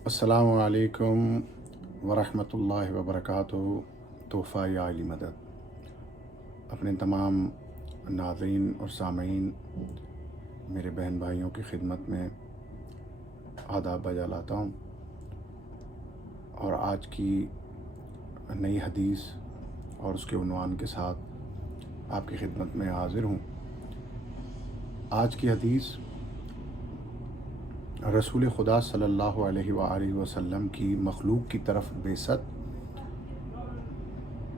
السلام علیکم ورحمۃ اللہ وبرکاتہ۔ تحفہ یا علی مدد اپنے تمام ناظرین اور سامعین، میرے بہن بھائیوں کی خدمت میں آداب بجا لاتا ہوں، اور آج کی نئی حدیث اور اس کے عنوان کے ساتھ آپ کی خدمت میں حاضر ہوں۔ آج کی حدیث رسول خدا صلی اللہ علیہ وآلہ وسلم کی مخلوق کی طرف بعثت،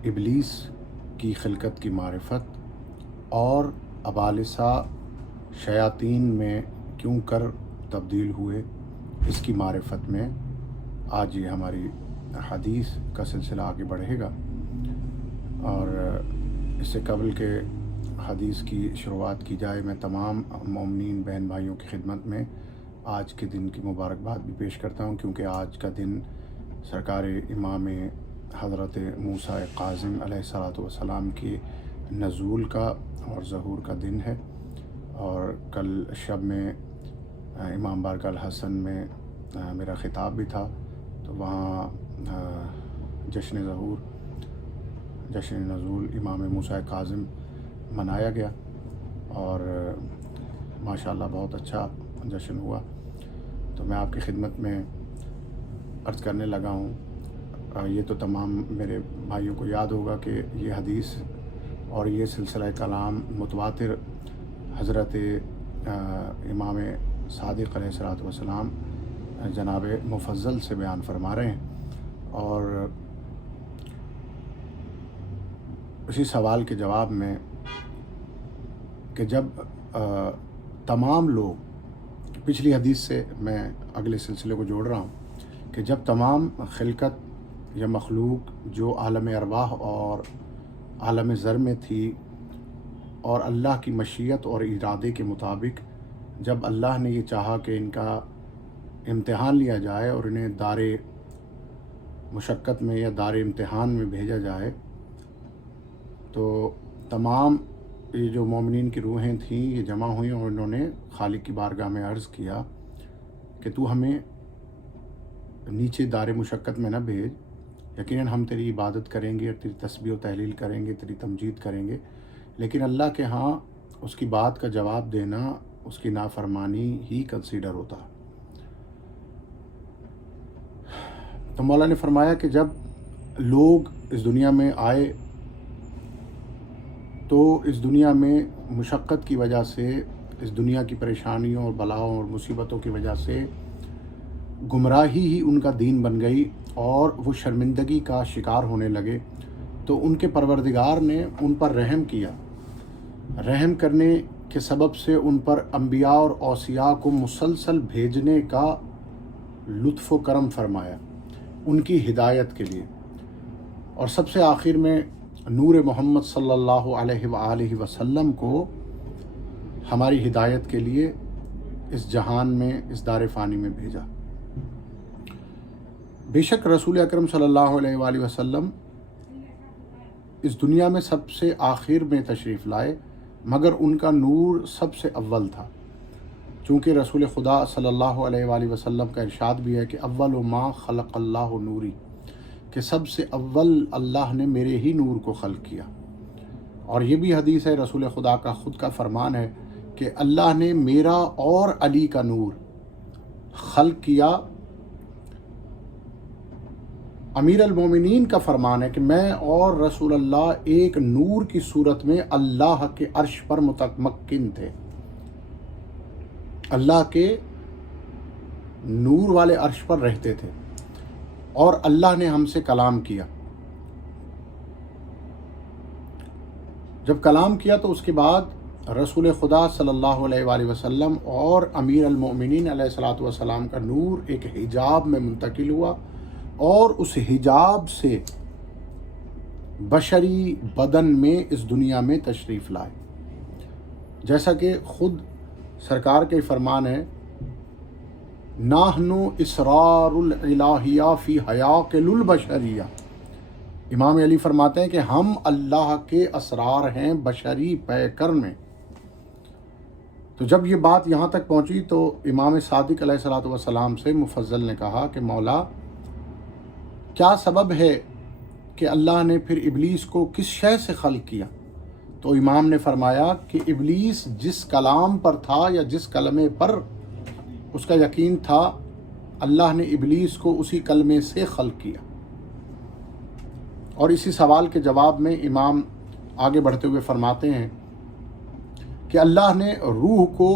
ابلیس کی خلقت کی معرفت اور ابالسہ شیاطین میں کیوں کر تبدیل ہوئے، اس کی معرفت میں آج یہ ہماری حدیث کا سلسلہ آگے بڑھے گا۔ اور اس سے قبل کہ حدیث کی شروعات کی جائے، میں تمام مومنین بہن بھائیوں کی خدمت میں آج کے دن کی مبارکباد بھی پیش کرتا ہوں، کیونکہ آج کا دن سرکار امام حضرت موسیٰ کاظم علیہ الصلاۃ والسلام کے نزول کا اور ظہور کا دن ہے۔ اور کل شب میں امام بارگاہ الحسن میں میرا خطاب بھی تھا، تو وہاں جشن ظہور، جشن نزول امام موسیٰ کاظم منایا گیا، اور ماشاءاللہ بہت اچھا جشن ہوا۔ تو میں آپ کی خدمت میں عرض کرنے لگا ہوں، یہ تو تمام میرے بھائیوں کو یاد ہوگا کہ یہ حدیث اور یہ سلسلہ کلام متواتر حضرت امام صادق علیہ الصلوۃ والسلام جناب مفضل سے بیان فرما رہے ہیں۔ اور اسی سوال کے جواب میں کہ جب تمام لوگ، پچھلی حدیث سے میں اگلے سلسلے کو جوڑ رہا ہوں، کہ جب تمام خلقت یا مخلوق جو عالم ارواح اور عالم زر میں تھی، اور اللہ کی مشیت اور ارادے کے مطابق جب اللہ نے یہ چاہا کہ ان کا امتحان لیا جائے اور انہیں دار مشقت میں یا دار امتحان میں بھیجا جائے، تو تمام یہ جو مومنین کی روحیں تھیں یہ جمع ہوئیں، اور انہوں نے خالق کی بارگاہ میں عرض کیا کہ تو ہمیں نیچے دار مشقت میں نہ بھیج، یقیناً ہم تیری عبادت کریں گے اور تیری تسبیح و تحلیل کریں گے، تیری تمجید کریں گے، لیکن اللہ کے ہاں اس کی بات کا جواب دینا اس کی نافرمانی ہی کنسیڈر ہوتا۔ تو مولا نے فرمایا کہ جب لوگ اس دنیا میں آئے تو اس دنیا میں مشقت کی وجہ سے، اس دنیا کی پریشانیوں اور بلاؤں اور مصیبتوں کی وجہ سے گمراہی ہی ان کا دین بن گئی، اور وہ شرمندگی کا شکار ہونے لگے۔ تو ان کے پروردگار نے ان پر رحم کیا، رحم کرنے کے سبب سے ان پر انبیاء اور اوصیاء کو مسلسل بھیجنے کا لطف و کرم فرمایا ان کی ہدایت کے لیے، اور سب سے آخر میں نور محمد صلی اللہ علیہ وآلہ وسلم کو ہماری ہدایت کے لیے اس جہان میں، اس دار فانی میں بھیجا۔ بے شک رسول اکرم صلی اللہ علیہ وآلہ وسلم اس دنیا میں سب سے آخر میں تشریف لائے، مگر ان کا نور سب سے اول تھا، چونکہ رسول خدا صلی اللہ علیہ وآلہ وسلم کا ارشاد بھی ہے کہ اول ما خلق اللہ نوری، کہ سب سے اول اللہ نے میرے ہی نور کو خلق کیا۔ اور یہ بھی حدیث ہے، رسول خدا کا خود کا فرمان ہے کہ اللہ نے میرا اور علی کا نور خلق کیا۔ امیر المومنین کا فرمان ہے کہ میں اور رسول اللہ ایک نور کی صورت میں اللہ کے عرش پر متمکن تھے، اللہ کے نور والے عرش پر رہتے تھے، اور اللہ نے ہم سے کلام کیا۔ جب کلام کیا تو اس کے بعد رسول خدا صلی اللہ علیہ وآلہ وسلم اور امیر المؤمنین علیہ الصلوۃ والسلام کا نور ایک حجاب میں منتقل ہوا، اور اس حجاب سے بشری بدن میں اس دنیا میں تشریف لائے، جیسا کہ خود سرکار کے فرمان ہے، نحن اسرار الالہیہ فی حیاکل البشریہ۔ امام علی فرماتے ہیں کہ ہم اللہ کے اسرار ہیں بشری پیکر میں۔ تو تو جب یہ بات یہاں تک پہنچی تو امام صادق علیہ الصلوۃ والسلام سے مفضل نے کہا کہ مولا کیا سبب ہے کہ اللہ نے پھر ابلیس کو کس شے سے خلق کیا؟ تو امام نے فرمایا کہ ابلیس جس کلام پر تھا یا جس کلمے پر اس کا یقین تھا، اللہ نے ابلیس کو اسی کلمے سے خلق کیا۔ اور اسی سوال کے جواب میں امام آگے بڑھتے ہوئے فرماتے ہیں کہ اللہ نے روح کو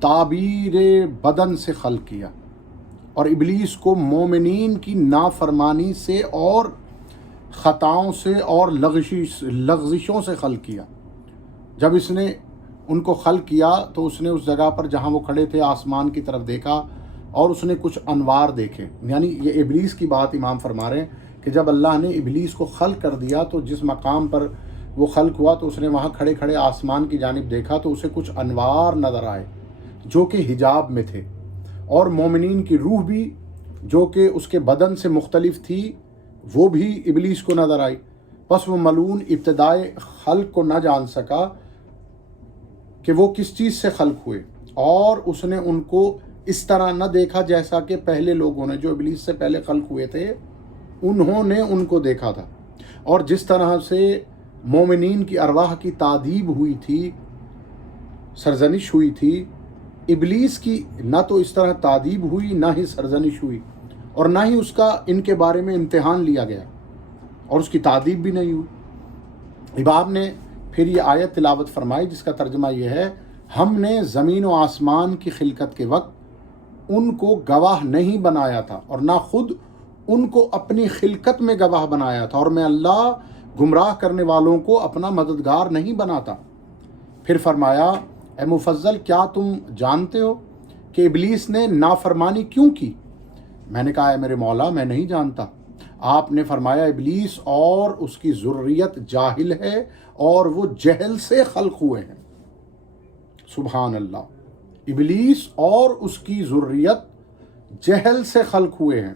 تعبیر بدن سے خلق کیا اور ابلیس کو مومنین کی نافرمانی سے اور خطاؤں سے اور لغزشوں سے خلق کیا۔ جب اس نے ان کو خلق کیا تو اس نے اس جگہ پر جہاں وہ کھڑے تھے آسمان کی طرف دیکھا اور اس نے کچھ انوار دیکھے۔ یعنی یہ ابلیس کی بات امام فرما رہے ہیں کہ جب اللہ نے ابلیس کو خلق کر دیا تو جس مقام پر وہ خلق ہوا تو اس نے وہاں کھڑے کھڑے آسمان کی جانب دیکھا تو اسے کچھ انوار نظر آئے جو کہ حجاب میں تھے، اور مومنین کی روح بھی جو کہ اس کے بدن سے مختلف تھی وہ بھی ابلیس کو نظر آئی۔ پس وہ ملعون ابتدائے خلق کو نہ جان سکا کہ وہ کس چیز سے خلق ہوئے، اور اس نے ان کو اس طرح نہ دیکھا جیسا کہ پہلے لوگوں نے جو ابلیس سے پہلے خلق ہوئے تھے انہوں نے ان کو دیکھا تھا۔ اور جس طرح سے مومنین کی ارواح کی تعذیب ہوئی تھی، سرزنش ہوئی تھی، ابلیس کی نہ تو اس طرح تعذیب ہوئی نہ ہی سرزنش ہوئی، اور نہ ہی اس کا ان کے بارے میں امتحان لیا گیا، اور اس کی تعذیب بھی نہیں ہوئی۔ امام نے پھر یہ آیت تلاوت فرمائی جس کا ترجمہ یہ ہے، ہم نے زمین و آسمان کی خلقت کے وقت ان کو گواہ نہیں بنایا تھا اور نہ خود ان کو اپنی خلقت میں گواہ بنایا تھا، اور میں اللہ گمراہ کرنے والوں کو اپنا مددگار نہیں بناتا۔ پھر فرمایا، اے مفضل کیا تم جانتے ہو کہ ابلیس نے نافرمانی کیوں کی؟ میں نے کہا، اے میرے مولا میں نہیں جانتا۔ آپ نے فرمایا، ابلیس اور اس کی ذریت جاہل ہے اور وہ جہل سے خلق ہوئے ہیں۔ سبحان اللہ، ابلیس اور اس کی ذریت جہل سے خلق ہوئے ہیں،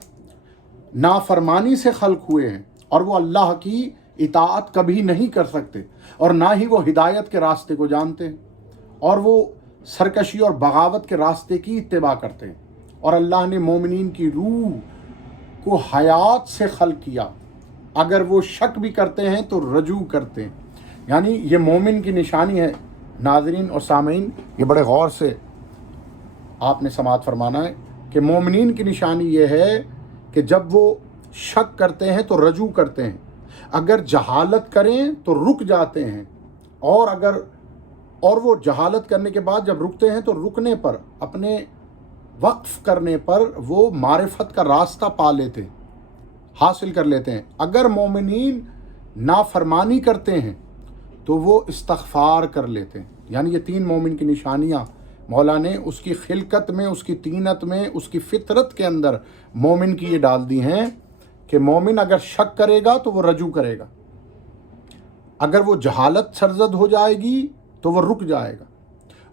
نافرمانی سے خلق ہوئے ہیں، اور وہ اللہ کی اطاعت کبھی نہیں کر سکتے، اور نہ ہی وہ ہدایت کے راستے کو جانتے ہیں، اور وہ سرکشی اور بغاوت کے راستے کی اتباع کرتے ہیں۔ اور اللہ نے مومنین کی روح کو حیات سے خلق کیا، اگر وہ شک بھی کرتے ہیں تو رجوع کرتے ہیں۔ یعنی یہ مومن کی نشانی ہے۔ ناظرین اور سامعین، یہ بڑے غور سے آپ نے سماعت فرمانا ہے کہ مومنین کی نشانی یہ ہے کہ جب وہ شک کرتے ہیں تو رجوع کرتے ہیں، اگر جہالت کریں تو رک جاتے ہیں، اور وہ جہالت کرنے کے بعد جب رکتے ہیں تو رکنے پر، اپنے وقف کرنے پر وہ معرفت کا راستہ پا لیتے ہیں، حاصل کر لیتے ہیں۔ اگر مومنین نافرمانی کرتے ہیں تو وہ استغفار کر لیتے ہیں۔ یعنی یہ تین مومن کی نشانیاں مولا نے اس کی خلقت میں، اس کی طینت میں، اس کی فطرت کے اندر مومن کی یہ ڈال دی ہیں کہ مومن اگر شک کرے گا تو وہ رجوع کرے گا، اگر وہ جہالت سرزد ہو جائے گی تو وہ رک جائے گا،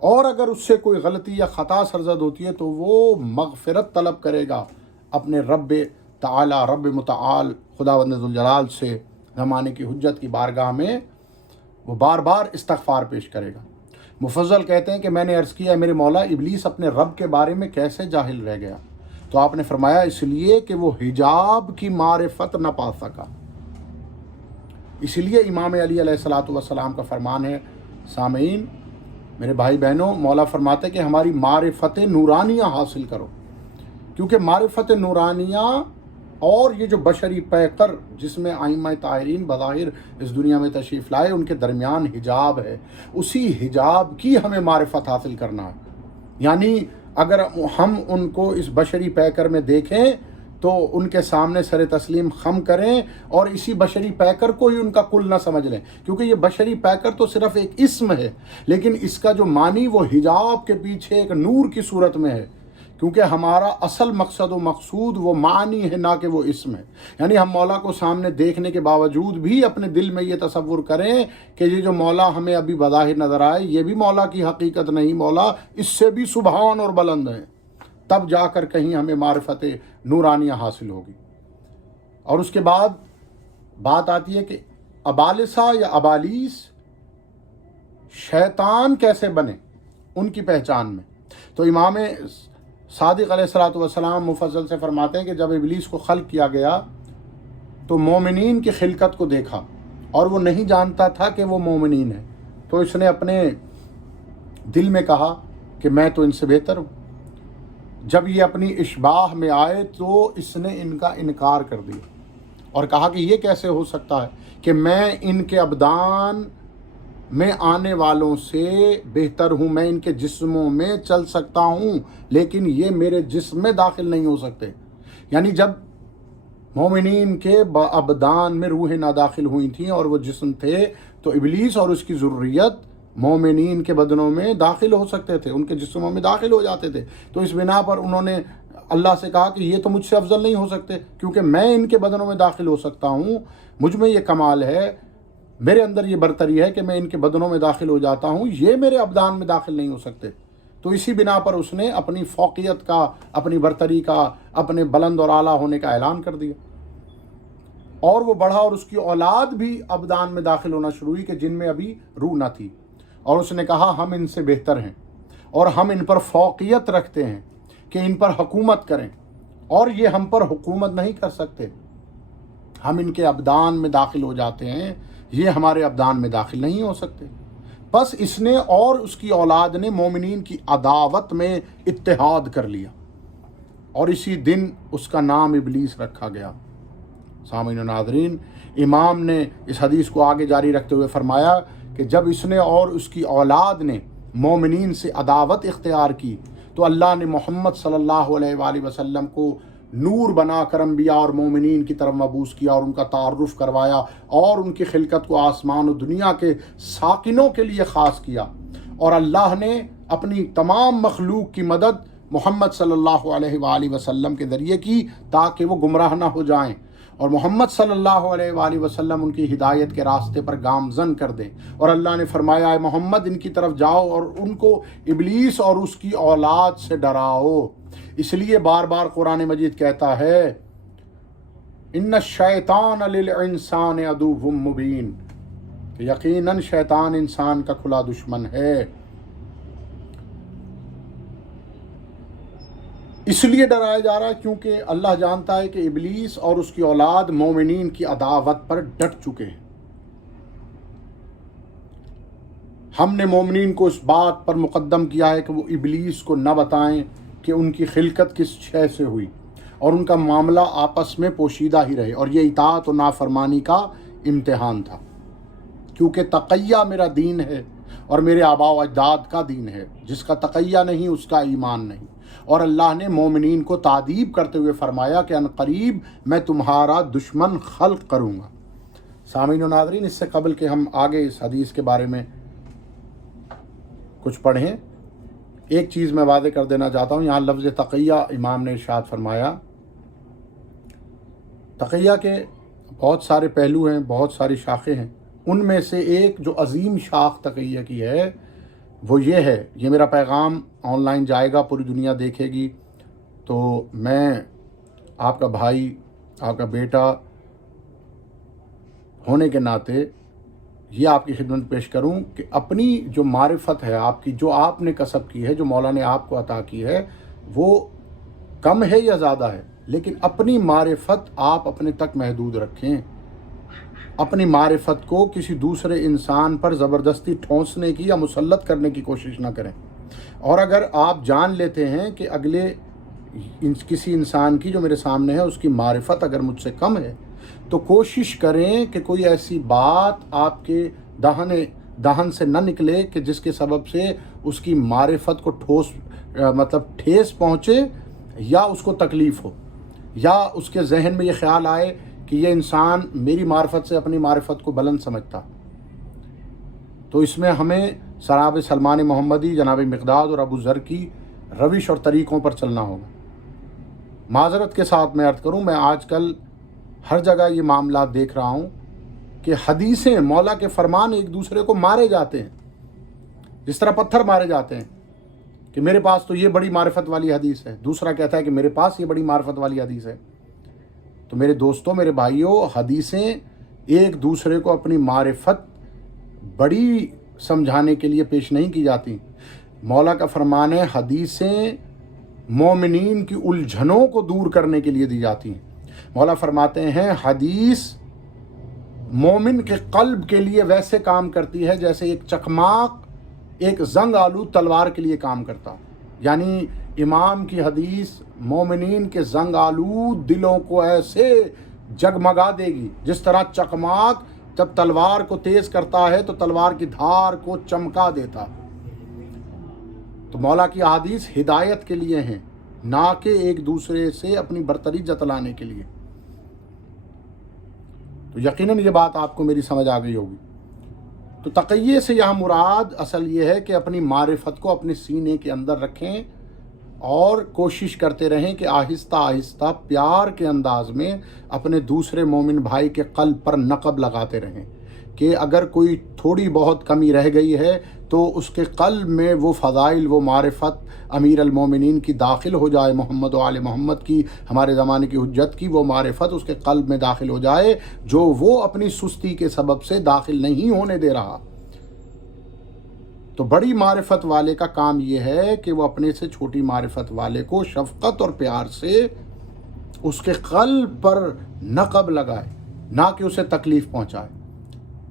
اور اگر اس سے کوئی غلطی یا خطا سرزد ہوتی ہے تو وہ مغفرت طلب کرے گا اپنے رب تعالی، رب متعال خداوند ذوالجلال سے، زمانے کی حجت کی بارگاہ میں وہ بار بار استغفار پیش کرے گا۔ مفضل کہتے ہیں کہ میں نے عرض کیا، میرے مولا ابلیس اپنے رب کے بارے میں کیسے جاہل رہ گیا؟ تو آپ نے فرمایا، اس لیے کہ وہ حجاب کی معرفت نہ پا سکا۔ اس لیے امام علی علیہ الصلوۃ والسلام کا فرمان ہے، سامعین میرے بھائی بہنوں، مولا فرماتے کہ ہماری معرفت نورانیہ حاصل کرو، کیونکہ معرفت نورانیہ اور یہ جو بشری پیکر جس میں ائمہ طاہرین بظاہر اس دنیا میں تشریف لائے ان کے درمیان حجاب ہے، اسی حجاب کی ہمیں معرفت حاصل کرنا ہے۔ یعنی اگر ہم ان کو اس بشری پیکر میں دیکھیں تو ان کے سامنے سر تسلیم خم کریں اور اسی بشری پیکر کو ہی ان کا کل نہ سمجھ لیں، کیونکہ یہ بشری پیکر تو صرف ایک اسم ہے، لیکن اس کا جو معنی وہ حجاب کے پیچھے ایک نور کی صورت میں ہے، کیونکہ ہمارا اصل مقصد و مقصود وہ معنی ہے، نہ کہ وہ اسم ہے۔ یعنی ہم مولا کو سامنے دیکھنے کے باوجود بھی اپنے دل میں یہ تصور کریں کہ یہ جو مولا ہمیں ابھی بظاہر نظر آئے یہ بھی مولا کی حقیقت نہیں، مولا اس سے بھی سبحان اور بلند ہے، تب جا کر کہیں ہمیں معرفت نورانیہ حاصل ہوگی۔ اور اس کے بعد بات آتی ہے کہ ابالسہ یا ابالیس شیطان کیسے بنے؟ ان کی پہچان میں۔ تو امام صادق علیہ الصلوۃ والسلام مفضل سے فرماتے ہیں کہ جب ابلیس کو خلق کیا گیا تو مومنین کی خلقت کو دیکھا اور وہ نہیں جانتا تھا کہ وہ مومنین ہے، تو اس نے اپنے دل میں کہا کہ میں تو ان سے بہتر ہوں۔ جب یہ اپنی اشباہ میں آئے تو اس نے ان کا انکار کر دیا اور کہا کہ یہ کیسے ہو سکتا ہے کہ میں ان کے ابدان میں آنے والوں سے بہتر ہوں، میں ان کے جسموں میں چل سکتا ہوں لیکن یہ میرے جسم میں داخل نہیں ہو سکتے۔ یعنی جب مومنین کے ابدان میں روحیں نہ داخل ہوئی تھیں اور وہ جسم تھے تو ابلیس اور اس کی ذریت مومنین کے بدنوں میں داخل ہو سکتے تھے، ان کے جسموں میں داخل ہو جاتے تھے۔ تو اس بنا پر انہوں نے اللہ سے کہا کہ یہ تو مجھ سے افضل نہیں ہو سکتے کیونکہ میں ان کے بدنوں میں داخل ہو سکتا ہوں، مجھ میں یہ کمال ہے، میرے اندر یہ برتری ہے کہ میں ان کے بدنوں میں داخل ہو جاتا ہوں، یہ میرے ابدان میں داخل نہیں ہو سکتے۔ تو اسی بنا پر اس نے اپنی فوقیت کا، اپنی برتری کا، اپنے بلند اور اعلیٰ ہونے کا اعلان کر دیا، اور وہ بڑھا اور اس کی اولاد بھی ابدان میں داخل ہونا شروع ہوئی کہ جن میں ابھی روح نہ تھی، اور اس نے کہا ہم ان سے بہتر ہیں اور ہم ان پر فوقیت رکھتے ہیں کہ ان پر حکومت کریں، اور یہ ہم پر حکومت نہیں کر سکتے، ہم ان کے ابدان میں داخل ہو جاتے ہیں، یہ ہمارے ابدان میں داخل نہیں ہو سکتے۔ بس اس نے اور اس کی اولاد نے مومنین کی عداوت میں اتحاد کر لیا اور اسی دن اس کا نام ابلیس رکھا گیا۔ سامعین و ناظرین، امام نے اس حدیث کو آگے جاری رکھتے ہوئے فرمایا کہ جب اس نے اور اس کی اولاد نے مومنین سے عداوت اختیار کی تو اللہ نے محمد صلی اللہ علیہ وآلہ وسلم کو نور بنا کر انبیاء اور مومنین کی طرف مبعوث کیا اور ان کا تعارف کروایا اور ان کی خلقت کو آسمان و دنیا کے ساکنوں کے لیے خاص کیا، اور اللہ نے اپنی تمام مخلوق کی مدد محمد صلی اللہ علیہ وآلہ وسلم کے ذریعے کی تاکہ وہ گمراہ نہ ہو جائیں، اور محمد صلی اللہ علیہ وآلہ وسلم ان کی ہدایت کے راستے پر گامزن کر دیں۔ اور اللہ نے فرمایا اے محمد ان کی طرف جاؤ اور ان کو ابلیس اور اس کی اولاد سے ڈراؤ۔ اس لیے بار بار قرآن مجید کہتا ہے ان الشیطان للانسان عدو مبین، کہ یقیناً شیطان انسان کا کھلا دشمن ہے۔ اس لیے ڈرایا جا رہا ہے کیونکہ اللہ جانتا ہے کہ ابلیس اور اس کی اولاد مومنین کی عداوت پر ڈٹ چکے ہیں۔ ہم نے مومنین کو اس بات پر مقدم کیا ہے کہ وہ ابلیس کو نہ بتائیں کہ ان کی خلقت کس شے سے ہوئی، اور ان کا معاملہ آپس میں پوشیدہ ہی رہے، اور یہ اطاعت و نافرمانی کا امتحان تھا، کیونکہ تقیہ میرا دین ہے اور میرے آباء و اجداد کا دین ہے، جس کا تقیہ نہیں اس کا ایمان نہیں۔ اور اللہ نے مومنین کو تعدیب کرتے ہوئے فرمایا کہ عنقریب میں تمہارا دشمن خلق کروں گا۔ سامعین و ناظرین، اس سے قبل کہ ہم آگے اس حدیث کے بارے میں کچھ پڑھیں، ایک چیز میں واضح کر دینا چاہتا ہوں۔ یہاں لفظ تقیہ امام نے ارشاد فرمایا، تقیہ کے بہت سارے پہلو ہیں، بہت ساری شاخیں ہیں، ان میں سے ایک جو عظیم شاخ تقیہ کی ہے وہ یہ ہے، یہ میرا پیغام آن لائن جائے گا، پوری دنیا دیکھے گی، تو میں آپ کا بھائی، آپ کا بیٹا ہونے کے ناطے یہ آپ کی خدمت پیش کروں کہ اپنی جو معرفت ہے آپ کی، جو آپ نے کسب کی ہے، جو مولا نے آپ کو عطا کی ہے، وہ کم ہے یا زیادہ ہے، لیکن اپنی معرفت آپ اپنے تک محدود رکھیں، اپنی معرفت کو کسی دوسرے انسان پر زبردستی ٹھونسنے کی یا مسلط کرنے کی کوشش نہ کریں۔ اور اگر آپ جان لیتے ہیں کہ اگلے کسی انسان کی جو میرے سامنے ہے اس کی معرفت اگر مجھ سے کم ہے، تو کوشش کریں کہ کوئی ایسی بات آپ کے دہن سے نہ نکلے کہ جس کے سبب سے اس کی معرفت کو ٹھیس پہنچے یا اس کو تکلیف ہو، یا اس کے ذہن میں یہ خیال آئے کہ یہ انسان میری معرفت سے اپنی معرفت کو بلند سمجھتا۔ تو اس میں ہمیں جناب سلمان محمدی، جناب مقداد اور ابو ذر کی روش اور طریقوں پر چلنا ہوگا۔ معذرت کے ساتھ میں عرض کروں، میں آج کل ہر جگہ یہ معاملات دیکھ رہا ہوں کہ حدیثیں، مولا کے فرمان ایک دوسرے کو مارے جاتے ہیں، جس طرح پتھر مارے جاتے ہیں کہ میرے پاس تو یہ بڑی معرفت والی حدیث ہے، دوسرا کہتا ہے کہ میرے پاس یہ بڑی معرفت والی حدیث ہے۔ تو میرے دوستوں، میرے بھائیوں، حدیثیں ایک دوسرے کو اپنی معرفت بڑی سمجھانے کے لیے پیش نہیں کی جاتی۔ مولا کا فرمان ہے حدیثیں مومنین کی الجھنوں کو دور کرنے کے لیے دی جاتی ہیں۔ مولا فرماتے ہیں حدیث مومن کے قلب کے لیے ویسے کام کرتی ہے جیسے ایک چکماق ایک زنگ آلود تلوار کے لیے کام کرتا، یعنی امام کی حدیث مومنین کے زنگ آلود دلوں کو ایسے جگمگا دے گی جس طرح چکماق جب تلوار کو تیز کرتا ہے تو تلوار کی دھار کو چمکا دیتا۔ تو مولا کی احادیث ہدایت کے لیے ہیں، نہ کہ ایک دوسرے سے اپنی برتری جتلانے کے لیے۔ تو یقیناً یہ بات آپ کو میری سمجھ آ گئی ہوگی۔ تو تقیے سے یہاں مراد اصل یہ ہے کہ اپنی معرفت کو اپنے سینے کے اندر رکھیں اور کوشش کرتے رہیں کہ آہستہ آہستہ پیار کے انداز میں اپنے دوسرے مومن بھائی کے قلب پر نقب لگاتے رہیں کہ اگر کوئی تھوڑی بہت کمی رہ گئی ہے تو اس کے قلب میں وہ فضائل وہ معرفت امیر المومنین کی داخل ہو جائے، محمد و آل محمد کی، ہمارے زمانے کی حجت کی وہ معرفت اس کے قلب میں داخل ہو جائے جو وہ اپنی سستی کے سبب سے داخل نہیں ہونے دے رہا۔ تو بڑی معرفت والے کا کام یہ ہے کہ وہ اپنے سے چھوٹی معرفت والے کو شفقت اور پیار سے اس کے قلب پر نقب لگائے، نہ کہ اسے تکلیف پہنچائے،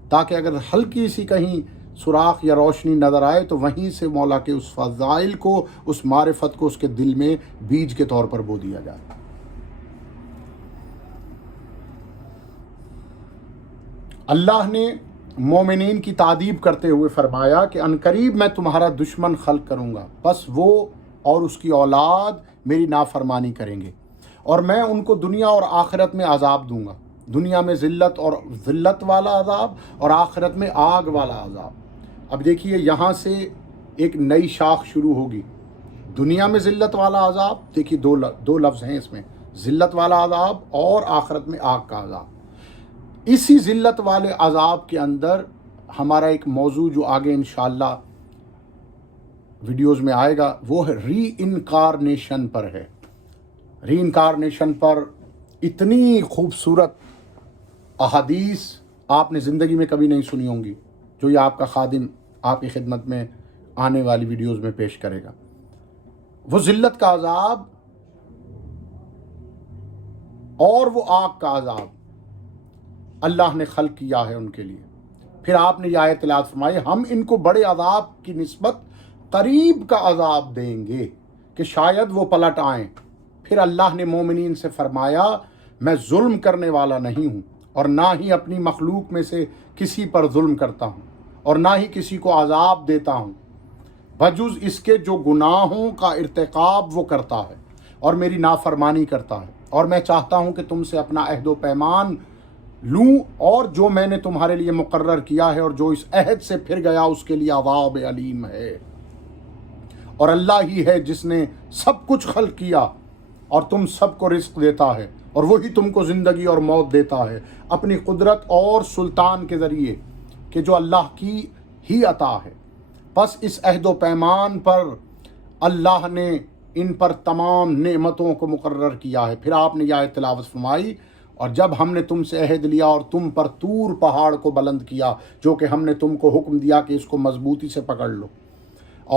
تاکہ اگر ہلکی سی کہیں سوراخ یا روشنی نظر آئے تو وہیں سے مولا کے اس فضائل کو، اس معرفت کو اس کے دل میں بیج کے طور پر بو دیا جائے۔ اللہ نے مومنین کی تعدیب کرتے ہوئے فرمایا کہ عنقریب میں تمہارا دشمن خلق کروں گا، بس وہ اور اس کی اولاد میری نافرمانی کریں گے اور میں ان کو دنیا اور آخرت میں عذاب دوں گا، دنیا میں ذلت اور ذلت والا عذاب اور آخرت میں آگ والا عذاب۔ اب دیکھیے یہاں سے ایک نئی شاخ شروع ہوگی، دنیا میں ذلت والا عذاب، دیکھیے دو لفظ ہیں اس میں، ذلت والا عذاب اور آخرت میں آگ کا عذاب۔ اسی ذلت والے عذاب کے اندر ہمارا ایک موضوع جو آگے انشاءاللہ ویڈیوز میں آئے گا وہ ہے ری انکارنیشن پر ہے۔ ری انکارنیشن پر اتنی خوبصورت احادیث آپ نے زندگی میں کبھی نہیں سنی ہوں گی جو یہ آپ کا خادم آپ کی خدمت میں آنے والی ویڈیوز میں پیش کرے گا۔ وہ ذلت کا عذاب اور وہ آگ کا عذاب اللہ نے خلق کیا ہے ان کے لیے۔ پھر آپ نے یہ آیت تلاوت فرمائی، ہم ان کو بڑے عذاب کی نسبت قریب کا عذاب دیں گے کہ شاید وہ پلٹ آئیں۔ پھر اللہ نے مومنین سے فرمایا، میں ظلم کرنے والا نہیں ہوں اور نہ ہی اپنی مخلوق میں سے کسی پر ظلم کرتا ہوں اور نہ ہی کسی کو عذاب دیتا ہوں بجز اس کے جو گناہوں کا ارتکاب وہ کرتا ہے اور میری نافرمانی کرتا ہے، اور میں چاہتا ہوں کہ تم سے اپنا عہد و پیمان لوں اور جو میں نے تمہارے لیے مقرر کیا ہے اور جو اس عہد سے پھر گیا اس کے لیے عذاب علیم ہے۔ اور اللہ ہی ہے جس نے سب کچھ خلق کیا اور تم سب کو رزق دیتا ہے اور وہی تم کو زندگی اور موت دیتا ہے اپنی قدرت اور سلطان کے ذریعے کہ جو اللہ کی ہی عطا ہے۔ پس اس عہد و پیمان پر اللہ نے ان پر تمام نعمتوں کو مقرر کیا ہے۔ پھر آپ نے یہ آیت تلاوت فرمائی، اور جب ہم نے تم سے عہد لیا اور تم پر طور پہاڑ کو بلند کیا جو کہ ہم نے تم کو حکم دیا کہ اس کو مضبوطی سے پکڑ لو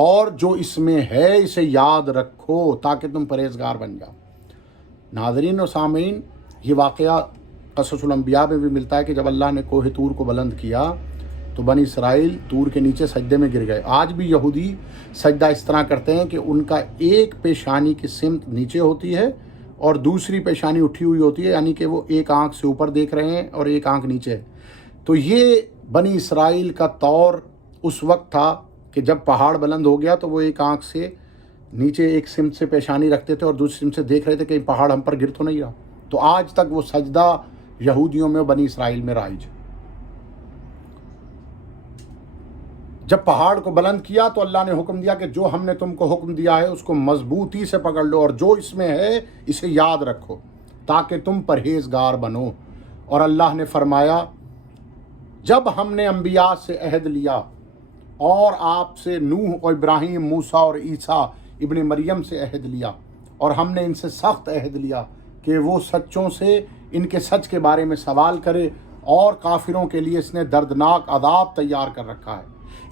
اور جو اس میں ہے اسے یاد رکھو تاکہ تم پرہیزگار بن جاؤ۔ ناظرین و سامعین، یہ واقعہ قصص الانبیاء میں بھی ملتا ہے کہ جب اللہ نے کوہ طور کو بلند کیا تو بنی اسرائیل طور کے نیچے سجدے میں گر گئے۔ آج بھی یہودی سجدہ اس طرح کرتے ہیں کہ ان کا ایک پیشانی کی سمت نیچے ہوتی ہے اور دوسری پیشانی اٹھی ہوئی ہوتی ہے، یعنی کہ وہ ایک آنکھ سے اوپر دیکھ رہے ہیں اور ایک آنکھ نیچے ہے۔ تو یہ بنی اسرائیل کا طور اس وقت تھا کہ جب پہاڑ بلند ہو گیا تو وہ ایک آنکھ سے نیچے ایک سمت سے پیشانی رکھتے تھے اور دوسری سمت سے دیکھ رہے تھے کہ پہاڑ ہم پر گر تو نہیں رہا۔ تو آج تک وہ سجدہ یہودیوں میں بنی اسرائیل میں رائج ہے۔ جب پہاڑ کو بلند کیا تو اللہ نے حکم دیا کہ جو ہم نے تم کو حکم دیا ہے اس کو مضبوطی سے پکڑ لو اور جو اس میں ہے اسے یاد رکھو تاکہ تم پرہیزگار بنو۔ اور اللہ نے فرمایا، جب ہم نے انبیاء سے عہد لیا اور آپ سے نوح اور ابراہیم، موسیٰ اور عیسیٰ ابن مریم سے عہد لیا اور ہم نے ان سے سخت عہد لیا کہ وہ سچوں سے ان کے سچ کے بارے میں سوال کرے اور کافروں کے لیے اس نے دردناک عذاب تیار کر رکھا ہے۔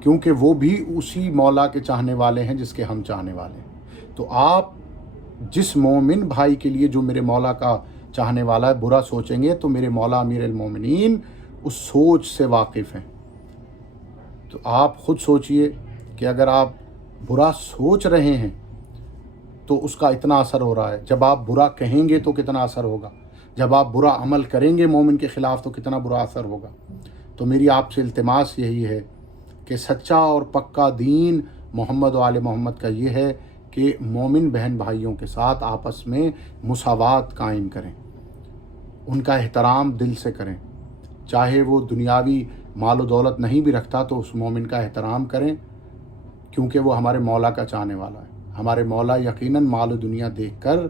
کیونکہ وہ بھی اسی مولا کے چاہنے والے ہیں جس کے ہم چاہنے والے ہیں۔ تو آپ جس مومن بھائی کے لیے جو میرے مولا کا چاہنے والا ہے برا سوچیں گے تو میرے مولا امیر المومنین اس سوچ سے واقف ہیں۔ تو آپ خود سوچئے کہ اگر آپ برا سوچ رہے ہیں تو اس کا اتنا اثر ہو رہا ہے، جب آپ برا کہیں گے تو کتنا اثر ہوگا، جب آپ برا عمل کریں گے مومن کے خلاف تو کتنا برا اثر ہوگا۔ تو میری آپ سے التماس یہی ہے کہ سچا اور پکا دین محمد و آل محمد کا یہ ہے کہ مومن بہن بھائیوں کے ساتھ آپس میں مساوات قائم کریں، ان کا احترام دل سے کریں، چاہے وہ دنیاوی مال و دولت نہیں بھی رکھتا تو اس مومن کا احترام کریں، کیونکہ وہ ہمارے مولا کا چاہنے والا ہے۔ ہمارے مولا یقیناً مال و دنیا دیکھ کر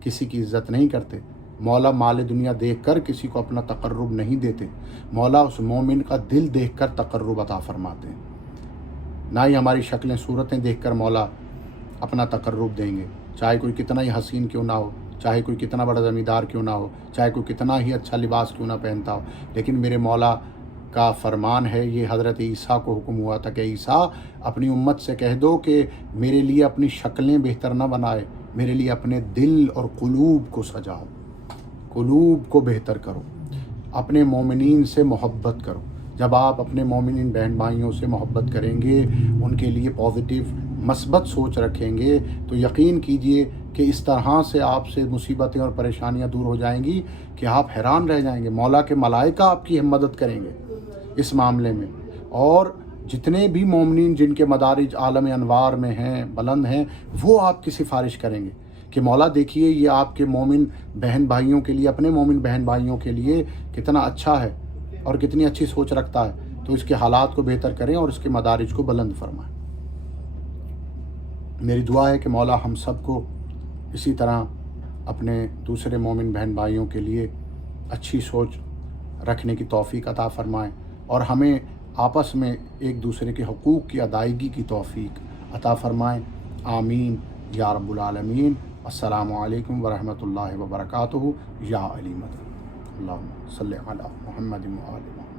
کسی کی عزت نہیں کرتے، مولا مال دنیا دیکھ کر کسی کو اپنا تقرب نہیں دیتے، مولا اس مومن کا دل دیکھ کر تقرب عطا فرماتے ہیں، نہ ہی ہماری شکلیں صورتیں دیکھ کر مولا اپنا تقرب دیں گے، چاہے کوئی کتنا ہی حسین کیوں نہ ہو، چاہے کوئی کتنا بڑا زمیندار کیوں نہ ہو، چاہے کوئی کتنا ہی اچھا لباس کیوں نہ پہنتا ہو، لیکن میرے مولا کا فرمان ہے، یہ حضرت عیسیٰ کو حکم ہوا تھا کہ عیسیٰ اپنی امت سے کہہ دو کہ میرے لیے اپنی شکلیں بہتر نہ بنائے، میرے لیے اپنے دل اور قلوب کو سجاؤ، قلوب کو بہتر کرو، اپنے مومنین سے محبت کرو۔ جب آپ اپنے مومنین بہن بھائیوں سے محبت کریں گے، ان کے لیے پازیٹیو مثبت سوچ رکھیں گے تو یقین کیجئے کہ اس طرح سے آپ سے مصیبتیں اور پریشانیاں دور ہو جائیں گی کہ آپ حیران رہ جائیں گے۔ مولا کے ملائکہ آپ کی مدد کریں گے اس معاملے میں، اور جتنے بھی مومنین جن کے مدارج عالم انوار میں ہیں، بلند ہیں، وہ آپ کی سفارش کریں گے کہ مولا دیکھیے یہ آپ کے مومن بہن بھائیوں کے لیے، اپنے مومن بہن بھائیوں کے لیے کتنا اچھا ہے اور کتنی اچھی سوچ رکھتا ہے، تو اس کے حالات کو بہتر کریں اور اس کے مدارج کو بلند فرمائیں۔ میری دعا ہے کہ مولا ہم سب کو اسی طرح اپنے دوسرے مومن بہن بھائیوں کے لیے اچھی سوچ رکھنے کی توفیق عطا فرمائیں، اور ہمیں آپس میں ایک دوسرے کے حقوق کی ادائیگی کی توفیق عطا فرمائیں۔ آمین یا رب العالمین۔ السلام علیکم ورحمۃ اللہ وبرکاتہ۔ یا علی مدد۔ اللہم صلی علی محمد و آل محمد۔